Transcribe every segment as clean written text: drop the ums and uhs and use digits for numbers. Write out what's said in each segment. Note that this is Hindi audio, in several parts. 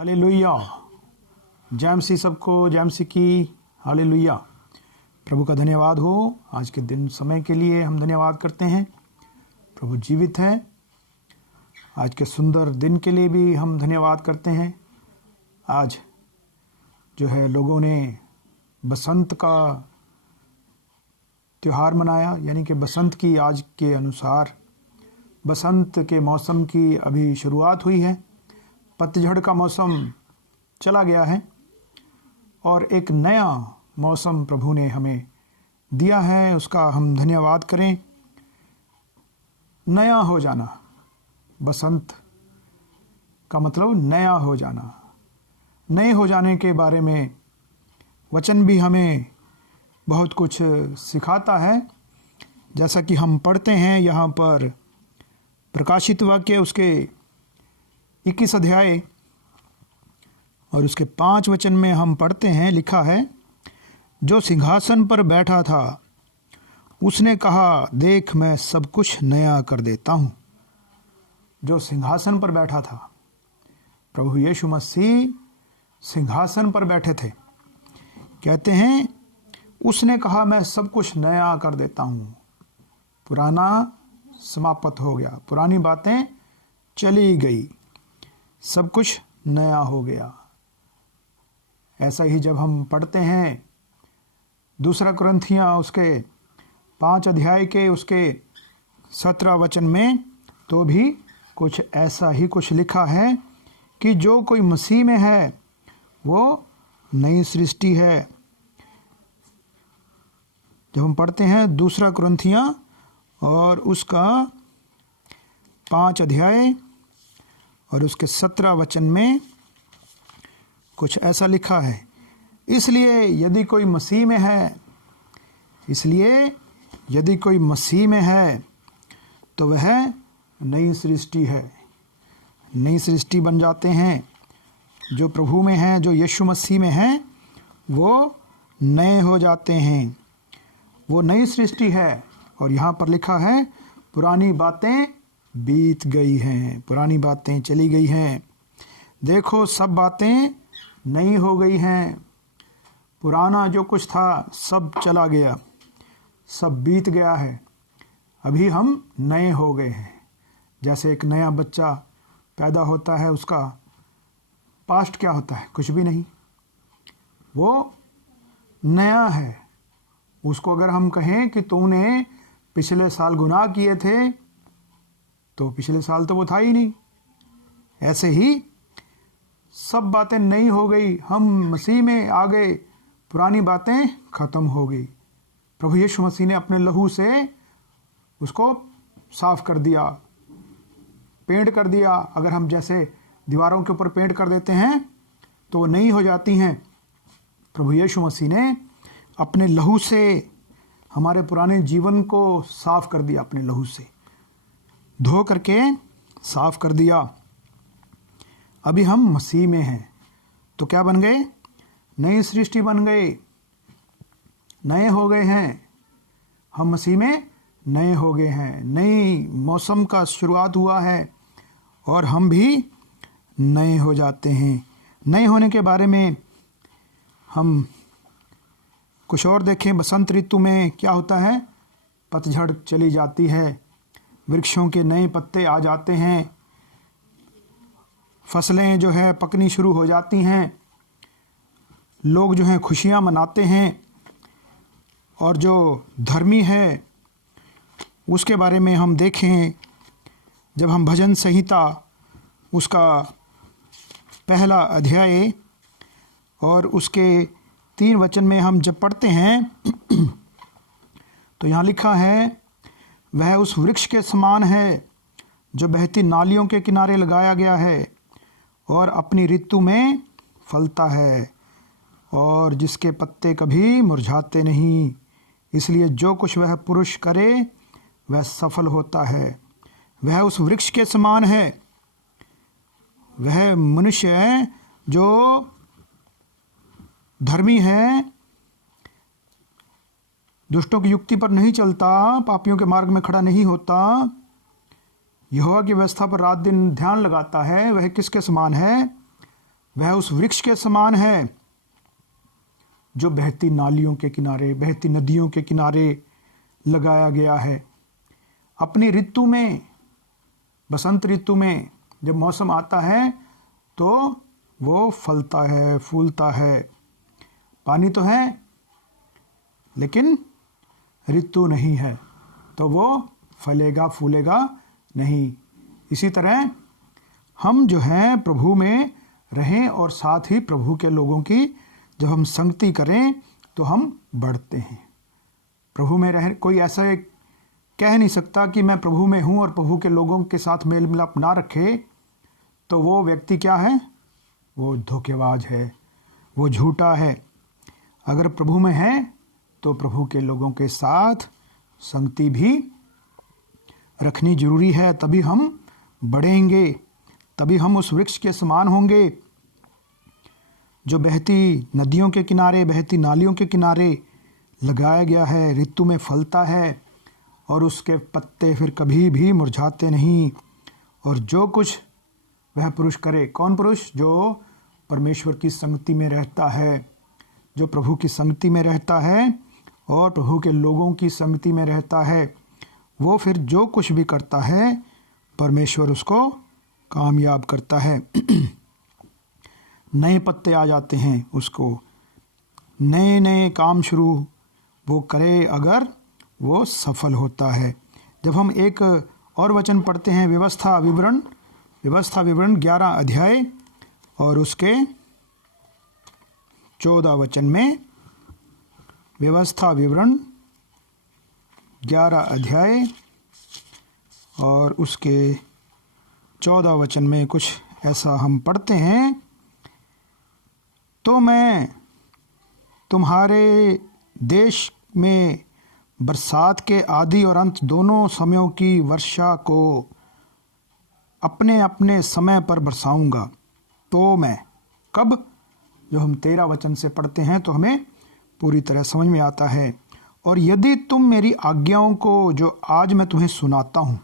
हालेलुया। जैमसी सबको, जैमसी की हालेलुया। प्रभु का धन्यवाद हो। आज के दिन समय के लिए हम धन्यवाद करते हैं। प्रभु जीवित है। आज के सुंदर दिन के लिए भी हम धन्यवाद करते हैं। आज जो है लोगों ने बसंत का त्यौहार मनाया, यानी कि बसंत की आज के अनुसार बसंत के मौसम की अभी शुरुआत हुई है। पतझड़ का मौसम चला गया है और एक नया मौसम प्रभु ने हमें दिया है, उसका हम धन्यवाद करें। नया हो जाना, बसंत का मतलब नया हो जाना। नए हो जाने के बारे में वचन भी हमें बहुत कुछ सिखाता है। जैसा कि हम पढ़ते हैं यहाँ पर प्रकाशित वाक्य उसके 21 अध्याय और उसके 5 वचन में हम पढ़ते हैं, लिखा है, जो सिंहासन पर बैठा था उसने कहा, देख मैं सब कुछ नया कर देता हूँ। जो सिंहासन पर बैठा था, प्रभु यीशु मसीह सिंहासन पर बैठे थे। कहते हैं उसने कहा, मैं सब कुछ नया कर देता हूँ। पुराना समाप्त हो गया, पुरानी बातें चली गई, सब कुछ नया हो गया। ऐसा ही जब हम पढ़ते हैं दूसरा कुरिन्थियों उसके 5 अध्याय के उसके 17 वचन में, तो भी कुछ ऐसा ही कुछ लिखा है कि जो कोई मसीह में है वो नई सृष्टि है। जब हम पढ़ते हैं दूसरा कुरिन्थियों और उसका 5 अध्याय और उसके 17 वचन में कुछ ऐसा लिखा है, इसलिए यदि कोई मसीह में है तो वह नई सृष्टि है। नई सृष्टि बन जाते हैं। जो प्रभु में हैं, जो यीशु मसीह में हैं, वो नए हो जाते हैं। वो नई सृष्टि है। और यहाँ पर लिखा है, पुरानी बातें बीत गई हैं, पुरानी बातें चली गई हैं, देखो सब बातें नई हो गई हैं। पुराना जो कुछ था सब चला गया, सब बीत गया है। अभी हम नए हो गए हैं। जैसे एक नया बच्चा पैदा होता है, उसका पास्ट क्या होता है? कुछ भी नहीं, वो नया है। उसको अगर हम कहें कि तूने पिछले साल गुनाह किए थे, तो पिछले साल तो वो था ही नहीं। ऐसे ही सब बातें नई हो गई, हम मसीह में आ गए, पुरानी बातें खत्म हो गई। प्रभु यीशु मसीह ने अपने लहू से उसको साफ कर दिया, पेंट कर दिया। अगर हम जैसे दीवारों के ऊपर पेंट कर देते हैं तो वो नई हो जाती हैं। प्रभु यीशु मसीह ने अपने लहू से हमारे पुराने जीवन को साफ कर दिया, अपने लहू से धो करके साफ कर दिया। अभी हम मसीह में हैं तो क्या बन गए? नई सृष्टि बन गए, नए हो गए हैं। हम मसीह में नए हो गए हैं। नई मौसम का शुरुआत हुआ है और हम भी नए हो जाते हैं। नए होने के बारे में हम कुछ और देखें। बसंत ऋतु में क्या होता है? पतझड़ चली जाती है, वृक्षों के नए पत्ते आ जाते हैं, फसलें जो है पकनी शुरू हो जाती हैं, लोग जो हैं खुशियां मनाते हैं। और जो धर्मी है उसके बारे में हम देखें, जब हम भजन संहिता उसका 1 अध्याय और उसके 3 वचन में हम जब पढ़ते हैं तो यहाँ लिखा है, वह उस वृक्ष के समान है जो बहती नालियों के किनारे लगाया गया है और अपनी ऋतु में फलता है और जिसके पत्ते कभी मुरझाते नहीं। इसलिए जो कुछ वह पुरुष करे वह सफल होता है। वह उस वृक्ष के समान है। वह मनुष्य है जो धर्मी है, दुष्टों की युक्ति पर नहीं चलता, पापियों के मार्ग में खड़ा नहीं होता, यहोवा की व्यवस्था पर रात दिन ध्यान लगाता है। वह किसके समान है? वह उस वृक्ष के समान है जो बहती नालियों के किनारे, बहती नदियों के किनारे लगाया गया है। अपनी ऋतु में, बसंत ऋतु में जब मौसम आता है तो वो फलता है, फूलता है। पानी तो है लेकिन ऋतु नहीं है तो वो फलेगा, फूलेगा नहीं। इसी तरह हम जो हैं प्रभु में रहें और साथ ही प्रभु के लोगों की जब हम संगति करें तो हम बढ़ते हैं। प्रभु में रह, कोई ऐसा कह नहीं सकता कि मैं प्रभु में हूँ और प्रभु के लोगों के साथ मेल मिलाप ना रखे तो वो व्यक्ति क्या है? वो धोखेबाज है, वो झूठा है। अगर प्रभु में है तो प्रभु के लोगों के साथ संगति भी रखनी जरूरी है, तभी हम बढ़ेंगे, तभी हम उस वृक्ष के समान होंगे जो बहती नदियों के किनारे, बहती नालियों के किनारे लगाया गया है, ऋतु में फलता है और उसके पत्ते फिर कभी भी मुरझाते नहीं। और जो कुछ वह पुरुष करे, कौन पुरुष? जो परमेश्वर की संगति में रहता है, जो प्रभु की संगति में रहता है और प्रभु के लोगों की संगति में रहता है, वो फिर जो कुछ भी करता है परमेश्वर उसको कामयाब करता है। नए पत्ते आ जाते हैं उसको, नए नए काम शुरू वो करे अगर वो सफल होता है। जब हम एक और वचन पढ़ते हैं व्यवस्था विवरण 11 अध्याय और उसके 14 वचन में, व्यवस्था विवरण 11 अध्याय और उसके 14 वचन में कुछ ऐसा हम पढ़ते हैं। तो मैं तुम्हारे देश में बरसात के आदि और अंत दोनों समयों की वर्षा को अपने अपने समय पर बरसाऊंगा। तो मैं, कब? जो हम 13 वचन से पढ़ते हैं तो हमें पूरी तरह समझ में आता है। और यदि तुम मेरी आज्ञाओं को जो आज मैं तुम्हें सुनाता हूँ,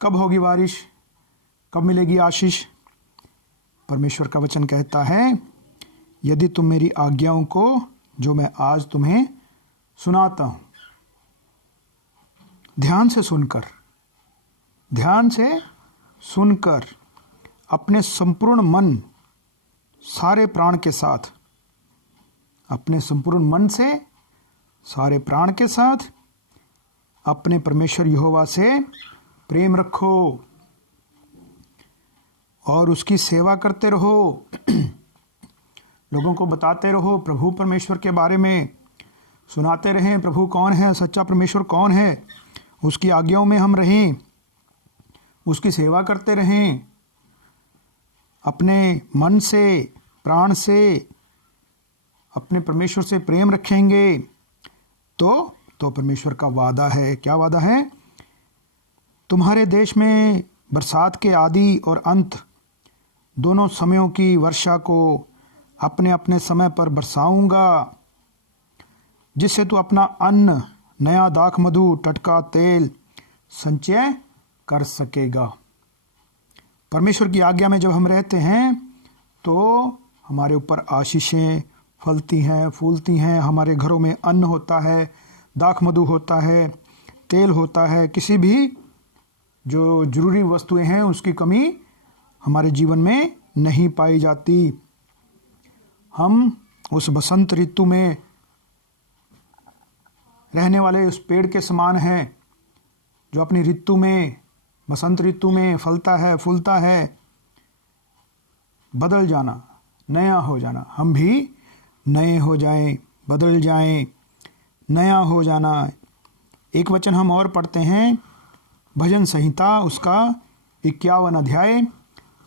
कब होगी बारिश? कब मिलेगी आशीष? परमेश्वर का वचन कहता है यदि तुम मेरी आज्ञाओं को जो मैं आज तुम्हें सुनाता हूँ, ध्यान से सुनकर अपने संपूर्ण मन, सारे प्राण के साथ, अपने संपूर्ण मन से, सारे प्राण के साथ अपने परमेश्वर यहोवा से प्रेम रखो और उसकी सेवा करते रहो। लोगों को बताते रहो प्रभु परमेश्वर के बारे में, सुनाते रहें प्रभु कौन है, सच्चा परमेश्वर कौन है, उसकी आज्ञाओं में हम रहें, उसकी सेवा करते रहें, अपने मन से, प्राण से अपने परमेश्वर से प्रेम रखेंगे तो परमेश्वर का वादा है। क्या वादा है? तुम्हारे देश में बरसात के आदि और अंत दोनों समयों की वर्षा को अपने अपने समय पर बरसाऊंगा, जिससे तू अपना अन्न, नया दाख मधु, टटका तेल संचय कर सकेगा। परमेश्वर की आज्ञा में जब हम रहते हैं तो हमारे ऊपर आशीषें फलती हैं, फूलती हैं, हमारे घरों में अन्न होता है, दाख मधु होता है, तेल होता है, किसी भी जो जरूरी वस्तुएं हैं उसकी कमी हमारे जीवन में नहीं पाई जाती। हम उस बसंत ऋतु में रहने वाले उस पेड़ के समान हैं जो अपनी ऋतु में, बसंत ऋतु में फलता है, फूलता है, बदल जाना, नया हो जाना। हम भी नए हो जाएं, बदल जाएं, नया हो जाना। एक वचन हम और पढ़ते हैं भजन संहिता उसका 51 अध्याय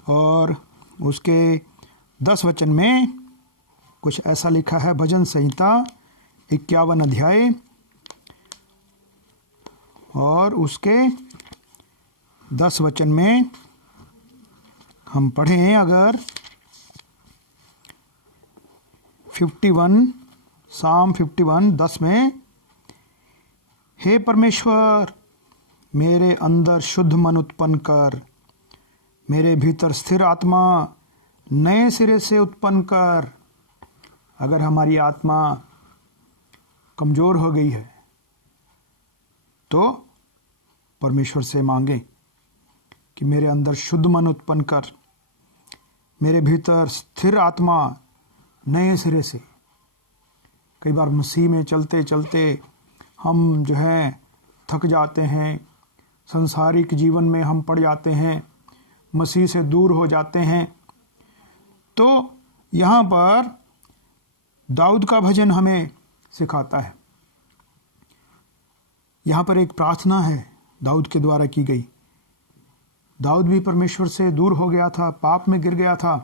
और उसके 10 वचन में कुछ ऐसा लिखा है। भजन संहिता 51 अध्याय और उसके 10 वचन में हम पढ़ें अगर 51 साम 51 10 में, हे परमेश्वर मेरे अंदर शुद्ध मन उत्पन्न कर, मेरे भीतर स्थिर आत्मा नए सिरे से उत्पन्न कर। अगर हमारी आत्मा कमज़ोर हो गई है तो परमेश्वर से मांगे कि मेरे अंदर शुद्ध मन उत्पन्न कर, मेरे भीतर स्थिर आत्मा नए सिरे से। कई बार मसीह में चलते चलते हम जो है थक जाते हैं, संसारिक जीवन में हम पड़ जाते हैं, मसीह से दूर हो जाते हैं। तो यहाँ पर दाऊद का भजन हमें सिखाता है। यहाँ पर एक प्रार्थना है दाऊद के द्वारा की गई। दाऊद भी परमेश्वर से दूर हो गया था, पाप में गिर गया था,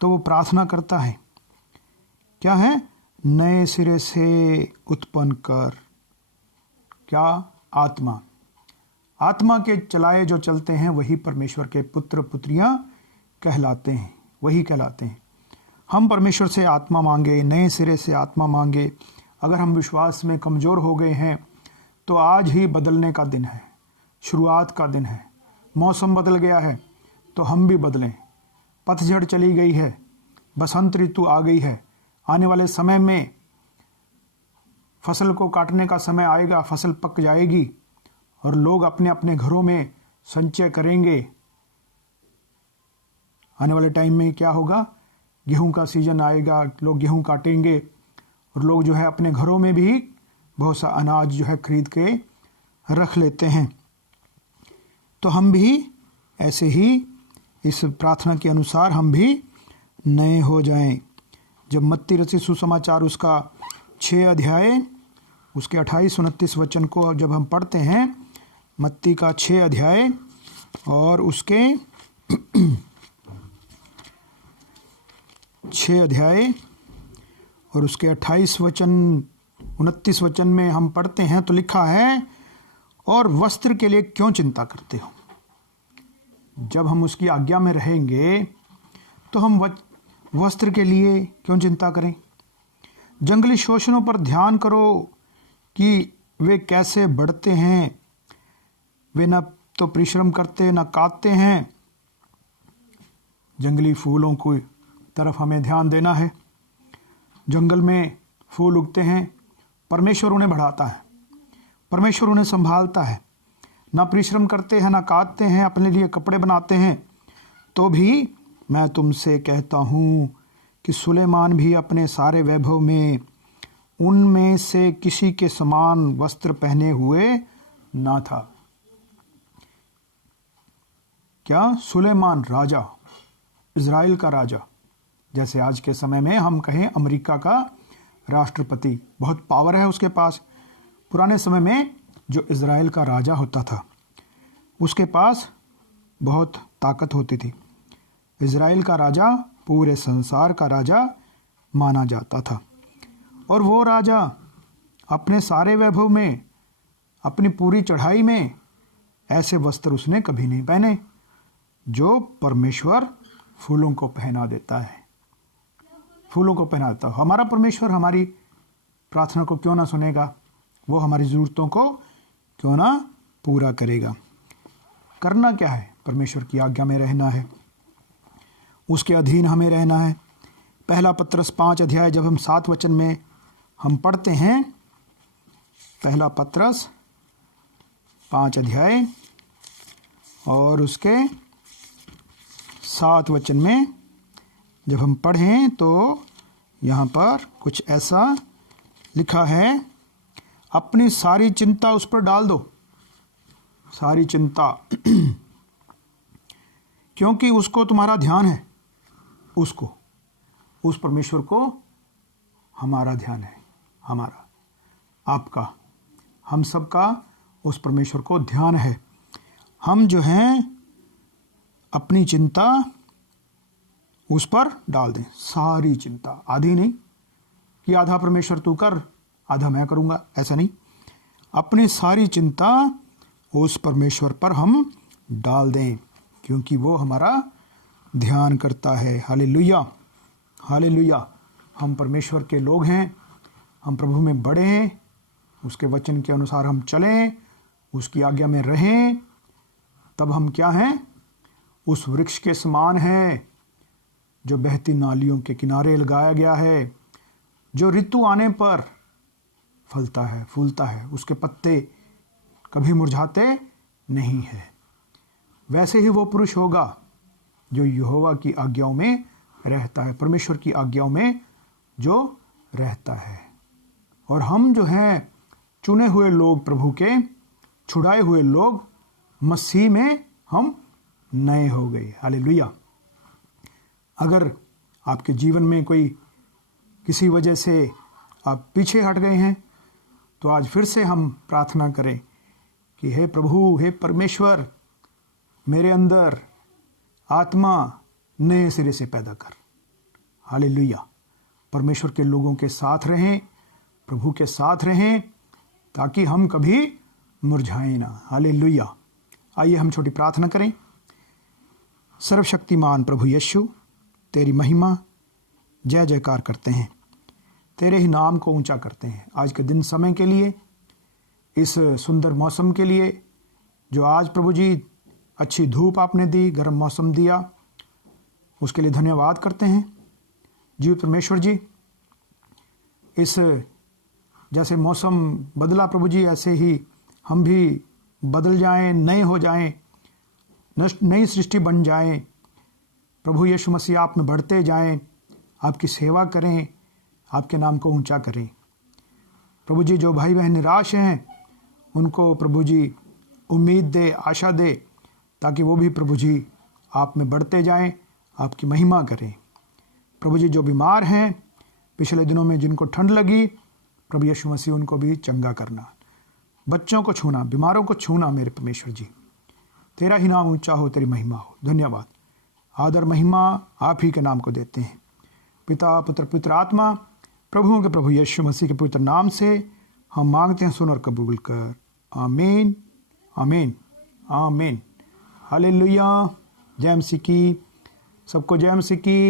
तो वो प्रार्थना करता है। क्या है? नए सिरे से उत्पन्न कर। क्या? आत्मा। आत्मा के चलाए जो चलते हैं वही परमेश्वर के पुत्र पुत्रियां कहलाते हैं, वही कहलाते हैं। हम परमेश्वर से आत्मा मांगे, नए सिरे से आत्मा मांगे। अगर हम विश्वास में कमज़ोर हो गए हैं तो आज ही बदलने का दिन है, शुरुआत का दिन है। मौसम बदल गया है तो हम भी बदलें। पतझड़ चली गई है, बसंत ऋतु आ गई है। आने वाले समय में फसल को काटने का समय आएगा, फसल पक जाएगी और लोग अपने अपने घरों में संचय करेंगे। आने वाले टाइम में क्या होगा? गेहूं का सीजन आएगा, लोग गेहूं काटेंगे और लोग जो है अपने घरों में भी बहुत सा अनाज जो है खरीद के रख लेते हैं। तो हम भी ऐसे ही इस प्रार्थना के अनुसार हम भी नए हो जाएं। जब मत्ती रचित सुसमाचार उसका 6 अध्याय उसके 28-29 वचन को जब हम पढ़ते हैं, मत्ती का 6 अध्याय और उसके 6 अध्याय और उसके 29 वचन में हम पढ़ते हैं तो लिखा है, और वस्त्र के लिए क्यों चिंता करते हो? जब हम उसकी आज्ञा में रहेंगे तो हम वस्त्र के लिए क्यों चिंता करें? जंगली शोषणों पर ध्यान करो कि वे कैसे बढ़ते हैं। वे न तो परिश्रम करते न काटते हैं। जंगली फूलों की तरफ हमें ध्यान देना है। जंगल में फूल उगते हैं, परमेश्वर उन्हें बढ़ाता है, परमेश्वर उन्हें संभालता है। ना परिश्रम करते हैं, ना काटते हैं, अपने लिए कपड़े बनाते हैं। तो भी मैं तुमसे कहता हूँ कि सुलेमान भी अपने सारे वैभव में उनमें से किसी के समान वस्त्र पहने हुए ना था। क्या? सुलेमान राजा, इज़राइल का राजा, जैसे आज के समय में हम कहें अमेरिका का राष्ट्रपति, बहुत पावर है उसके पास। पुराने समय में जो इज़राइल का राजा होता था उसके पास बहुत ताकत होती थी। इज़राइल का राजा पूरे संसार का राजा माना जाता था। और वो राजा अपने सारे वैभव में, अपनी पूरी चढ़ाई में ऐसे वस्त्र उसने कभी नहीं पहने जो परमेश्वर फूलों को पहना देता है। फूलों को पहना देता है। हमारा परमेश्वर हमारी प्रार्थना को क्यों ना सुनेगा? वो हमारी ज़रूरतों को क्यों ना पूरा करेगा? करना क्या है? परमेश्वर की आज्ञा में रहना है, उसके अधीन हमें रहना है। पहला पत्रस 5 अध्याय जब हम 7 वचन में हम पढ़ते हैं, पहला पत्रस 5 अध्याय और उसके 7 वचन में जब हम पढ़ें तो यहाँ पर कुछ ऐसा लिखा है, अपनी सारी चिंता उस पर डाल दो। सारी चिंता क्योंकि उसको तुम्हारा ध्यान है। उसको, उस परमेश्वर को हमारा ध्यान है, हमारा, आपका, हम सबका उस परमेश्वर को ध्यान है। हम जो हैं अपनी चिंता उस पर डाल दें। सारी चिंता, आधी नहीं कि आधा परमेश्वर तू कर आधा मैं करूँगा, ऐसा नहीं। अपनी सारी चिंता उस परमेश्वर पर हम डाल दें क्योंकि वो हमारा ध्यान करता है। Hallelujah, hallelujah. हम परमेश्वर के लोग हैं, हम प्रभु में बड़े हैं, उसके वचन के अनुसार हम चलें, उसकी आज्ञा में रहें, तब हम क्या हैं? उस वृक्ष के समान है जो बहती नालियों के किनारे लगाया गया है, जो ऋतु आने पर फलता है, फूलता है, उसके पत्ते कभी मुरझाते नहीं है। वैसे ही वो पुरुष होगा जो यहोवा की आज्ञाओं में रहता है, परमेश्वर की आज्ञाओं में जो रहता है। और हम जो हैं चुने हुए लोग, प्रभु के छुड़ाए हुए लोग, मसीह में हम नए हो गए। हालेलुया। अगर आपके जीवन में कोई किसी वजह से आप पीछे हट गए हैं, तो आज फिर से हम प्रार्थना करें कि हे प्रभु, हे परमेश्वर, मेरे अंदर आत्मा नए सिरे से पैदा कर। हालेलुया। परमेश्वर के लोगों के साथ रहें, प्रभु के साथ रहें, ताकि हम कभी मुरझाएं ना। हालेलुया। आइए हम छोटी प्रार्थना करें। सर्वशक्तिमान प्रभु यीशु, तेरी महिमा जय जयकार करते हैं, तेरे ही नाम को ऊंचा करते हैं। आज के दिन समय के लिए, इस सुंदर मौसम के लिए, जो आज प्रभु जी अच्छी धूप आपने दी, गर्म मौसम दिया, उसके लिए धन्यवाद करते हैं। जी परमेश्वर जी, इस जैसे मौसम बदला प्रभु जी, ऐसे ही हम भी बदल जाएं, नए हो जाएं, नई सृष्टि बन जाएं। प्रभु यीशु मसीह आप में बढ़ते जाएं, आपकी सेवा करें, आपके नाम को ऊंचा करें। प्रभु जी, जो भाई बहन निराश हैं, उनको प्रभु जी उम्मीद दे, आशा दे, ताकि वो भी प्रभु जी आप में बढ़ते जाएं, आपकी महिमा करें। प्रभु जी, जो बीमार हैं, पिछले दिनों में जिनको ठंड लगी, प्रभु यीशु मसीह उनको भी चंगा करना, बच्चों को छूना, बीमारों को छूना। मेरे परमेश्वर जी, तेरा ही नाम ऊंचा हो, तेरी महिमा हो। धन्यवाद, आदर महिमा आप ही के नाम को देते हैं। पिता, पुत्र, पवित्र आत्मा, प्रभुओं के प्रभु यीशु मसीह के पवित्र नाम से हम मांगते हैं, सुन और कबूल कर। आमीन, आमीन, आमीन। हालेलुया। जय मसीह की, सबको जय मसीह की।